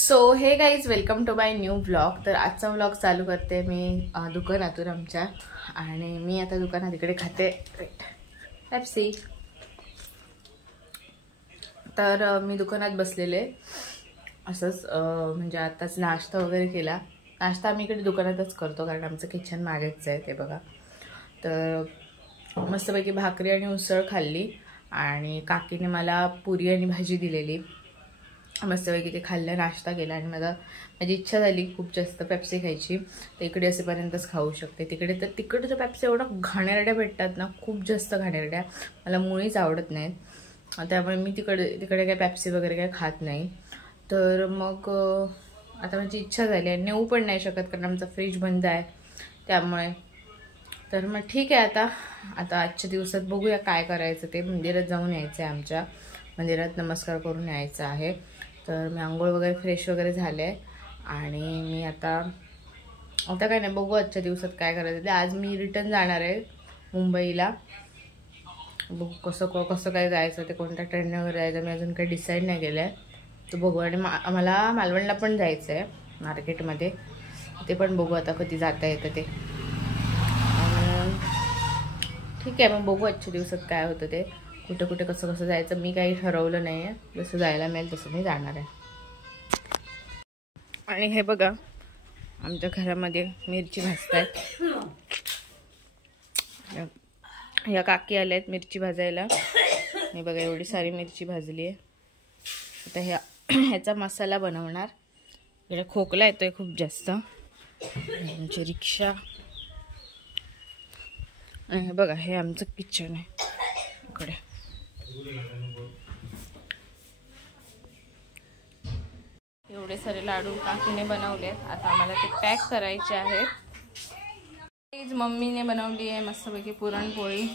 So hey guys, welcome to my new vlog. तर आजचा vlog चालू करते मी दुकानातून आमच्या. आणि मी आता दुकानात इकडे खाते पेप्सी. तर मी दुकानात बसलेले असंच, म्हणजे आताच नाश्ता वगैरे केला. नाश्ता आम्ही इकडे दुकानातच करतो कारण आमचं किचन मागेच आहे ते बघा. तर मस्तपैकी भाकरी आणि उसळ खाल्ली आणि काकीने मला पुरी आणि भाजी दिलेली. मस्तपैकी ते खाल्लं, नाश्ता केला आणि माझी इच्छा झाली खूप जास्त पेप्सी खायची. तर इकडे असेपर्यंतच खाऊ शकते. तिकडे तर पेप्सी एवढं घाणेरड्या भेटतात ना, खूप जास्त घाणेरड्या, मला मुळीच आवडत नाहीत. त्यामुळे मी तिकडे काय पेप्सी वगैरे काय खात नाही. तर मग आता माझी इच्छा झाली आणि नेऊ पण नाही शकत कारण आमचा फ्रीज बंद आहे त्यामुळे. तर मग ठीक आहे, आता आजच्या दिवसात बघूया काय करायचं ते. मंदिरात जाऊन यायचं आहे, आमच्या मंदिरात नमस्कार करून यायचं आहे. तर मी आंघोळ वगैरे फ्रेश वगैरे झाले आणि मी आता काय नाही, बघू आजच्या दिवसात काय करायचं ते. आज मी रिटर्न जाणार आहे मुंबईला. बघू कसं काय जायचं ते, कोणत्या ट्रेनने वगैरे जायचं मी अजून काही डिसाईड नाही केलं आहे. तर बघू. आणि मला मालवणला पण जायचं आहे मार्केटमध्ये, ते पण बघू आता कधी जाता येतं ते. ठीक आहे, मग बघू आजच्या दिवसात काय होतं ते, कुठे कसं जायचं. मी काही ठरवलं नाही आहे, जसं जायला मिळेल तसं मी जाणार आहे. आणि हे बघा, आमच्या घरामध्ये मिरची भाजतायत. या काकी आल्या आहेत मिरची भाजायला. मी बघा एवढी सारी मिरची भाजली आहे. आता ह्याचा मसाला बनवणार. इकडे खोकला येतोय खूप जास्त. आमची रिक्षा. आणि हे बघा, हे आमचं किचन आहे इकडे. एवढे सारे लाडू काकीने बनवले. आता आम्हाला ते पॅक करायचे आहेत. प्लीज मम्मीने बनवली आहे मस्तपैकी पुरणपोळी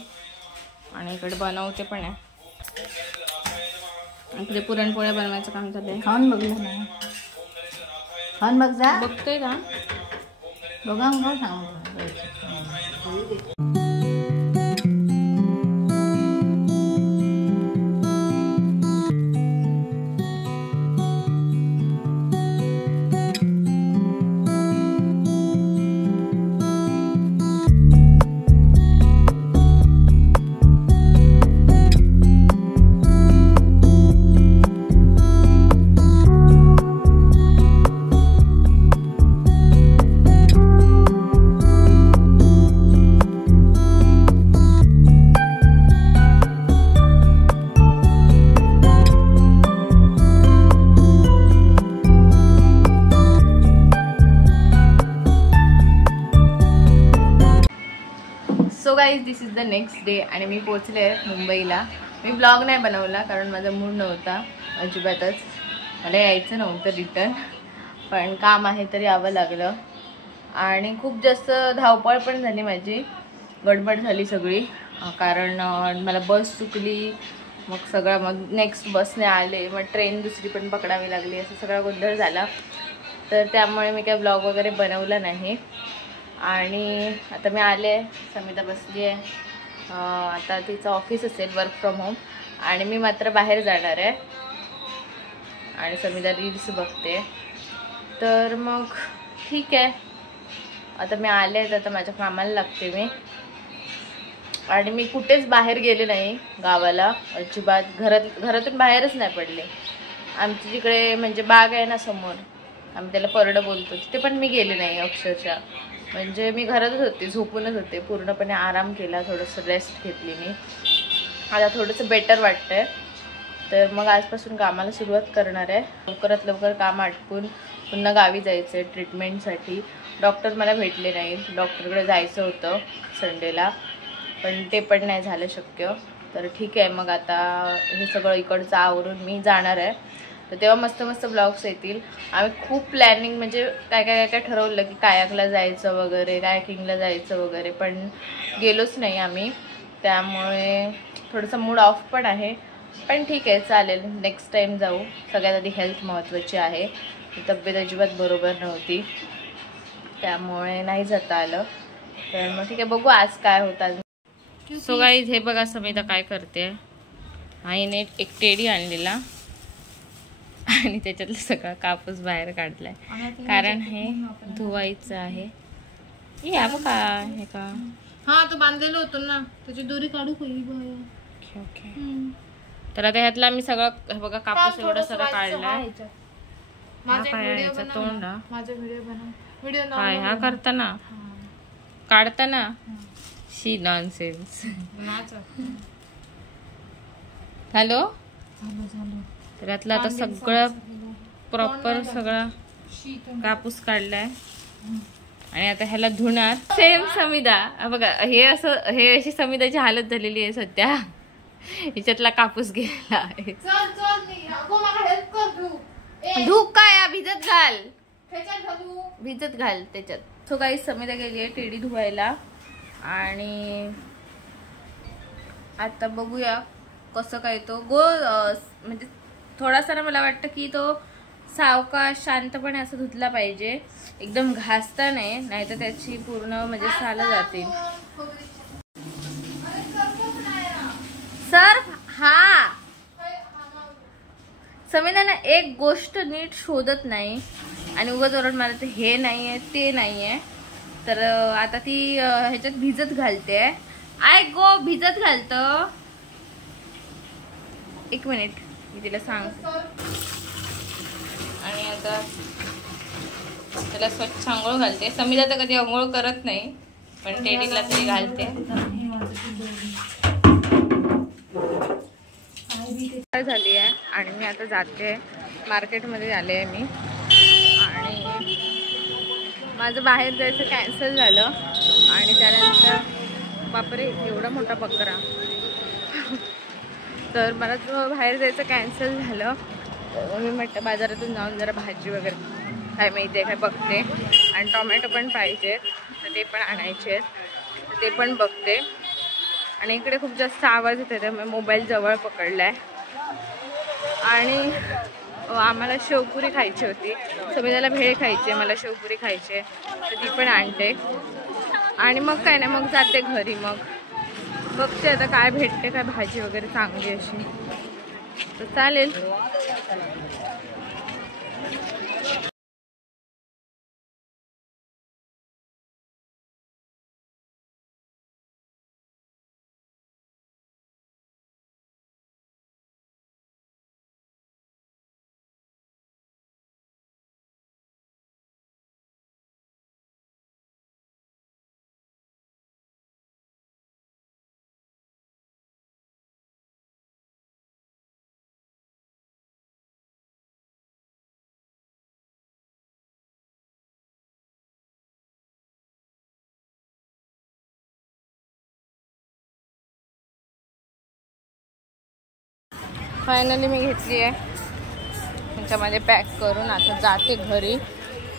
आणि इकडे बनवते पण आहे. इकडे पुरणपोळ्या बनवायचं काम चाललंय. खाऊन बघलं ना, खाऊन बघ जा. बघतोय का बघा मग सांग. So guys, this is the next day आणि मी पोचले मुंबईला. मी ब्लॉग नाही बनवला कारण माझा मूड नव्हता अजिबातच. मला यायचं नव्हतं रिटर्न, पण काम आहे तर यावं लागलं. आणि खूप जास्त धावपळ पण झाली माझी, गडबड झाली सगळी. कारण मला बस चुकली, मग नेक्स्ट बसने आले, मग ट्रेन दुसरी पण पकडावी लागली, असं सगळा गोंधळ झाला. तर त्यामुळे मी काय ब्लॉग वगैरे बनवला नाही. आणि आता मी आले, समिता बसली आहे. आता तिचं ऑफिस असेल, वर्क फ्रॉम होम. आणि मी मात्र बाहेर जाणार आहे आणि समिता रील्स बघते. तर मग ठीक आहे, आता मी आले तर आता माझ्या कामाला लागते मी. आणि मी कुठेच बाहेर गेले नाही गावाला अजिबात. घरातून बाहेरच नाही पडले. आमची जिकडे म्हणजे बाग आहे ना समोर, आम्ही त्याला परडं बोलतो, तिथे पण मी गेले नाही अक्षरशः. म्हणजे मी घरातच होते, झोपूनच होते, पूर्णपणे आराम केला, थोडंसं रेस्ट घेतली मी. आता थोडंसं बेटर वाटतंय. तर मग आजपासून कामाला सुरुवात करणार आहे. लवकरात लवकर काम आटपून पुन्हा गावी जायचं आहे ट्रीटमेंटसाठी. डॉक्टर मला भेटले नाहीत. डॉक्टरकडे जायचं होतं संडेला, पण ते पण नाही झालं शक्य. तर ठीक आहे, मग आता हे सगळं इकडचं आवरून मी जाणार आहे. तर तेव्हा मस्त ब्लॉग्स येतील. आम्ही खूप प्लॅनिंग, म्हणजे काय ठरवलं की कायाकला जायचं वगैरे, कायाकिंगला जायचं वगैरे, पण गेलोच नाही आम्ही. त्यामुळे थोडंसं मूड ऑफ पण आहे. पण ठीक आहे, चालेल, नेक्स्ट टाईम जाऊ. सगळ्यात आधी हेल्थ महत्त्वाची आहे. तब्येत अजिबात बरोबर नव्हती त्यामुळे नाही जाता आलं. तर मग ठीक आहे, बघू आज काय होतं. सो गाईज, हे बघा समिता काय करते. आईने एक टेडी आणलेला आणि त्याच्यातलं सगळं कापूस बाहेर काढलाय कारण हे धुवायचं आहे. या बघा हे का हा तो बांधलेलं होतं ना त्याची दोरी काढू ओके ओके. तर आता ह्यातला मी सगळं हे बघा कापूस एवढा सगळं काढलाय. तोंड माझा व्हिडिओ बनव काय हा करताना काढताना शी नॉनसेन्स. हॅलो तर यातलं आता सगळं प्रॉपर सगळा कापूस काढलाय आणि आता ह्याला धुणार. सेम समिधा बघा हे असं हे अशी समिधाची हालत झालेली आहे सध्या. हिच्यातला कापूस गेला आहे. धू काय भिजत घाल भिजत घाल त्याच्यात. सो काही समिधा गेली आहे टेडी धुवायला आणि आता बघूया कसं काय तो म्हणजे थोडासा ना मला वाटतं की तो सावकाश शांतपणे असं धुतला पाहिजे. एकदम घासता नाही तर त्याची पूर्ण म्हणजे सालं जातील. सर हा समिधा ना एक गोष्ट नीट शोधत नाही आणि उगाच ओरड मारत हे नाहीये ते नाहीये. तर आता ती ह्याच्यात भिजत घालते. आय गो भिजत घालतं. एक मिनिट मी तिला सांग. आणि आता त्याला स्वच्छ आंघोळ घालते. समिधा तर कधी आंघोळ करत नाही पण टेडीला तरी घालते. झाली आहे आणि मी आता जाते मार्केटमध्ये आले आहे मी आणि माझं बाहेर जायचं कॅन्सल झालं आणि त्यानंतर बापरे एवढा मोठा बकरा. तर मला बाहेर जायचं कॅन्सल झालं. मी म्हटलं बाजारातून जाऊन जरा भाजी वगैरे काय मिळते काय बघते आणि टोमॅटो पण पाहिजेत तर ते पण आणायचे तर ते पण बघते. आणि इकडे खूप जास्त आवाज येतो त्यामुळे मोबाईल जवळ पकडलाय. आणि आम्हाला शेवपुरी खायची होती. समिधाला भेळ खायची मला शेवपुरी खायची तर ती पण आणते आणि मग काय नाही मग जाते घरी. मग बघते आता काय भेटते काय भाजी वगैरे चांगली अशी तर चालेल. फायनली मी घेतली आहे त्याच्यामध्ये पॅक करून. आता जाते घरी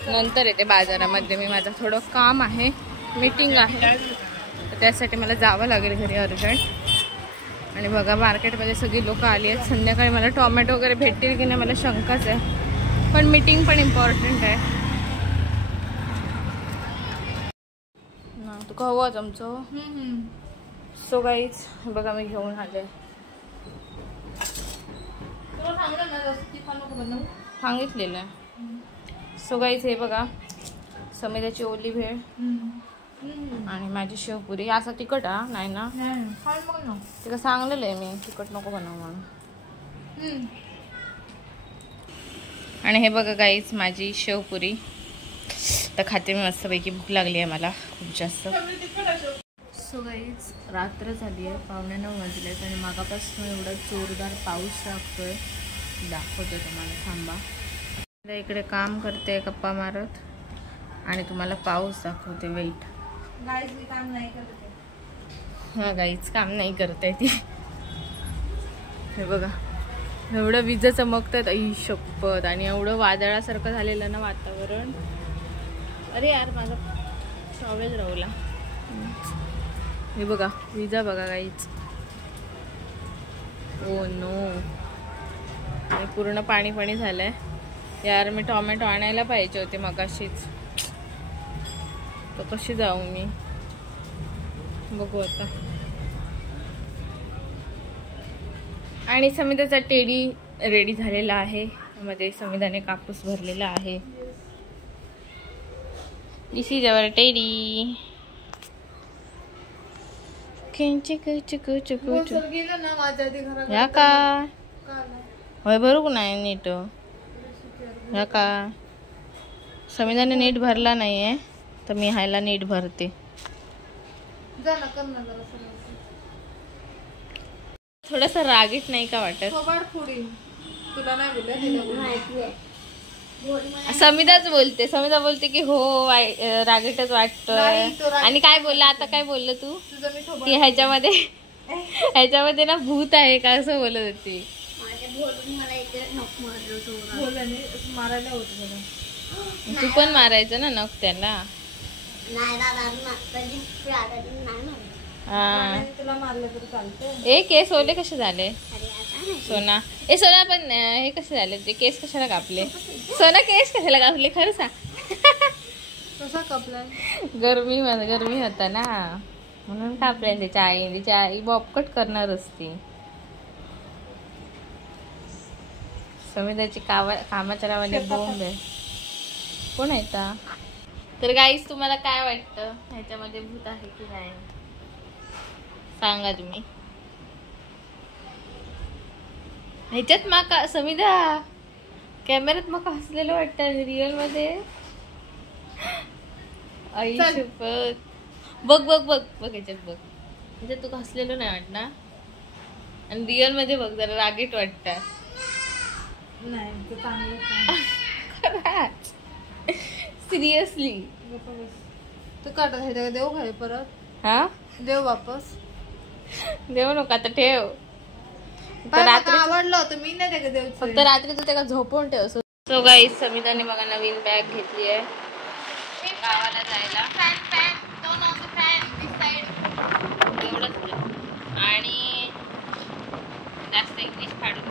नंतर येते बाजारामध्ये. मी माझं थोडं काम आहे मीटिंग आहे तर त्यासाठी मला जावं लागेल घरी अर्जंट. आणि बघा मार्केटमध्ये सगळी लोक आली आहेत. संध्याकाळी मला टोमॅटो वगैरे भेटतील की नाही मला शंकाच आहे पण मीटिंग पण इम्पॉर्टंट आहे ना. तू हवं चमचं. सो गाईज बघा मी घेऊन आले. सांगितलेलं आहे. सो गाईज हे बघा समिधाची ओली भेळ आणि माझी शेवपुरी. असा तिखट हा नाही ना तिला सांगलेलं आहे मी तिखट नको बनव म्हणून. आणि हे बघा गाईज माझी शेवपुरी तर खाते मी मस्तपैकी. भूक लागली आहे मला खूप जास्त. सो गाईज रात्र झाली आहे 9:15 वाजलेत आणि मागापासून एवढा जोरदार पाऊस लागतोय. दाखवते तुम्हाला थांबा. इकडे काम करते गप्पा मारत आणि तुम्हाला पाऊस दाखवते. वेट गाईज मी काम नाही करते. हा गाईज काम नाही करते ती. हे बघा एवढं विजा चमकतात आई शपथ आणि एवढं वादळासारखं झालेलं ना वातावरण. अरे यार माझा टॉवेल राहुला. हे बघा विजा बघा गाईज. ओ नो पूर्ण पाणी पाणी झालंय यार. मी टोमॅटो आणायला पाहिजे होते मगाशीच तर कशी जाऊ मी बघू आता. आणि समिधाचा टेडी रेडी झालेला आहे मध्ये संविधाने कापूस भरलेला आहे. दिस इज अवर टेडी. या का होय भरू नाही नीट. या का संविधाने नीट भरला नाहीये तर मी ह्याला नीट भरते. थोडासा रागीट नाही का वाटत? तुला नाही समिधाच बोलते. समिधा बोलते की हो रागीटच वाटतोय. आणि काय बोलला आता? काय बोललं तू की ह्याच्यामध्ये ना भूत आहे का असं बोलत होती. तू पण मारायचं ना नख त्याला. ए केस ओले कसे झाले सोना? सोना पण हे कसे झाले? ते केस कशाला कापले? सोना केस कशाला कापले खरं सांग. कसा कापला? गरमी होता ना म्हणून कापले. तिच्या आई बॉबकट करणार असते. समिधाची कामाच्या नावाने बोंब आहे. कोण आहे ता? तर गाईस तुम्हाला काय वाटतं ह्याच्यामध्ये भूत आहे की नाही सांगा तुम्ही. ह्याच्यात माका समिधा कॅमेऱ्यात माका हसलेलं वाटतं. रिअल मध्ये आई शपथ. बघ ह्याच्यात बघ. ह्याच्यात तू हसलेलं नाही वाटणार आणि रिअल मध्ये बघ जरा रागीट वाटत. सिरियसली तू काढत आहे देऊ खाय परत. हा देव वापस देऊ नका आता ठेव. आवडलं होतं मी नाही त्या देव. फक्त रात्री तू त्याला झोपवून ठेव. सो गाईस समिधाने बघा नवीन बॅग घेतली आहे गावाला जायला. एवढंच आणि जास्त इंग्लिश काढून.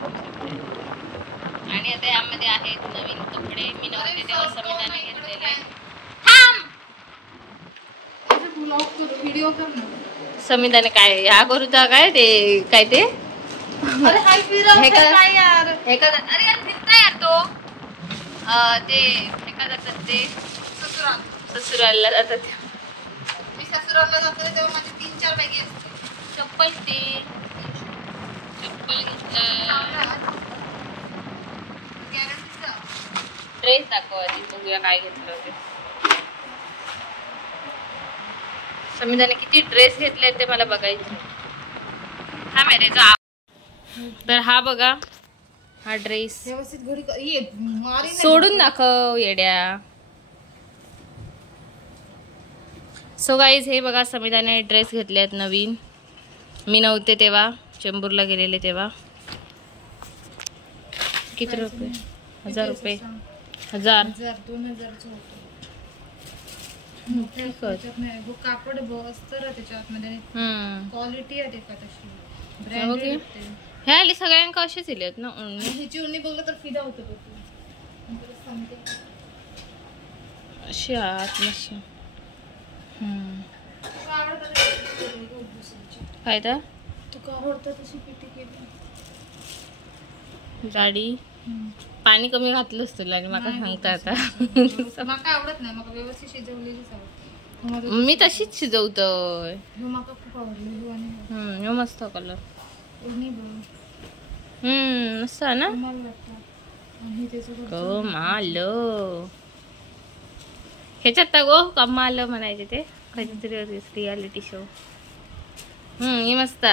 आणि आता यामध्ये आहेत नवीन कपडे. मी नव्हते तेव्हा समिधाने घेतलेले. समिधाने काय ह्या करूचा काय ते काय ते हे का फिरता यार तो ते हे का जातात ते ससुरालला जातात. मी ससुरालला जातो तेव्हा माझी 3-4 बॅगी असते. चप्पल घेतलं. ड्रेस दाखव आधी बघूया काय घेतलं होते. समिधाने किती ड्रेस घेतले ते मला बघायचे. हा मेरे जो तर हा बघा हा ड्रेस व्यवस्थित घडी सोडून दाखव येड्या. सो गाईज हे बघा समिधाने ड्रेस घेतले आहेत नवीन. मी नव्हते तेव्हा चेंबूरला गेलेले तेव्हा. किती रुपये? 1000 रुपये. 1000 कापड असतं त्याच्यामध्ये क्वालिटी आहे का तशी. ह्या सगळ्यांका असेच दिलेत ना. ह्याची उन्नी बघलं तर फिदा होतो अशी आत मशी. काय तर तुका आवडतं तशी पिटी केली गाडी. पाणी कमी घातलंच तुला आणि मला सांगता आता. माका आवडत नाही. मला व्यवस्थित शिजवलेलीच आवडते. मी तशीच शिजवतोय. माका खूप आवडली. मस्त कलर. मस्त ना. कमाल. ह्याच्यात गो कमाल म्हणायचे ते काहीतरी रियालिटी शो. ही मस्त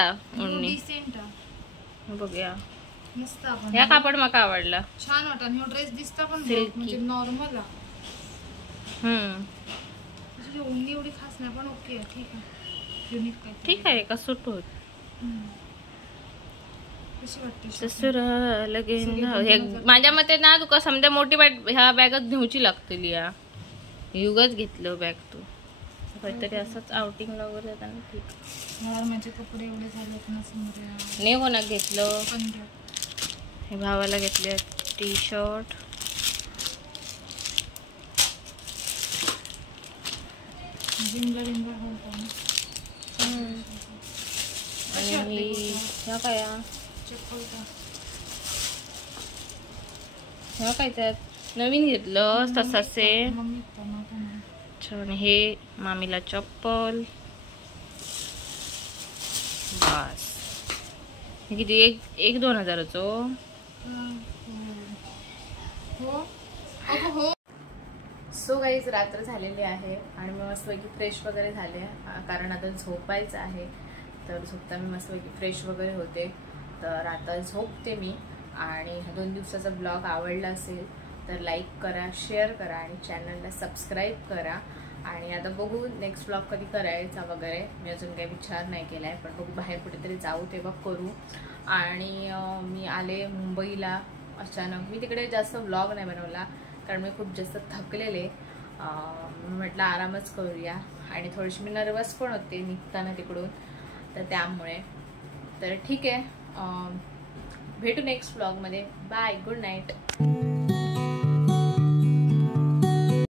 बघूया. मस्त या कापड माका आवडला. छान वाटत. ह्यो ड्रेस दिसता पण म्हणजे नॉर्मल उन्नी एवढी खास नाही पण ओके ठीक आहे. युनिक काय ठीक आहे का सूट होत. कशी वाटते ससुराल गेला. माझ्या मते ना तुका समजा मोठी बॅग ह्या बॅगच घेऊची लागतील. या युगच घेतलं बॅग तू काहीतरी असंच आउटिंगला वगैरे जाताना. ठीक माझे कपडे एवढे झालेत ना समजा. ने कोणाक घेतलं? हे भावाला घेतले टी शर्ट. आणि ह्या काय ह्या काय त्यात नवीन घेतलं तसाचे. मम्मी टमाटा नाही. छान. हे मामीला चप्पल. बस. हे किती? एक 2,000चं. हो. सो गाईज रात्र झालेली आहे आणि मी मस्तपैकी फ्रेश वगैरे झाले, कारण आता झोपायचं आहे. तर झोपता मी मस्तपैकी फ्रेश वगैरे होते. तर आता झोपते मी. आणि हा 2 दिवसाचा ब्लॉग आवडला असेल तर लाईक करा, शेअर करा आणि चॅनलला सबस्क्राईब करा. आणि आता बघू नेक्स्ट ब्लॉग कधी करायचा वगैरे. मी अजून काही विचार नाही केला आहे, पण बघू बाहेर कुठेतरी जाऊ तेव्हा करू. आणि मी आले मुंबईला अचानक. मी तिकडे जास्त ब्लॉग नाही बनवला कारण मी खूप जास्त थकलेले. म्हटलं आरामच करूया. आणि थोडीशी मी नर्वस पण होते निघताना तिकडून, तर त्यामुळे. तर ठीक आहे, भेटू नेक्स्ट ब्लॉगमध्ये. Bye, good night.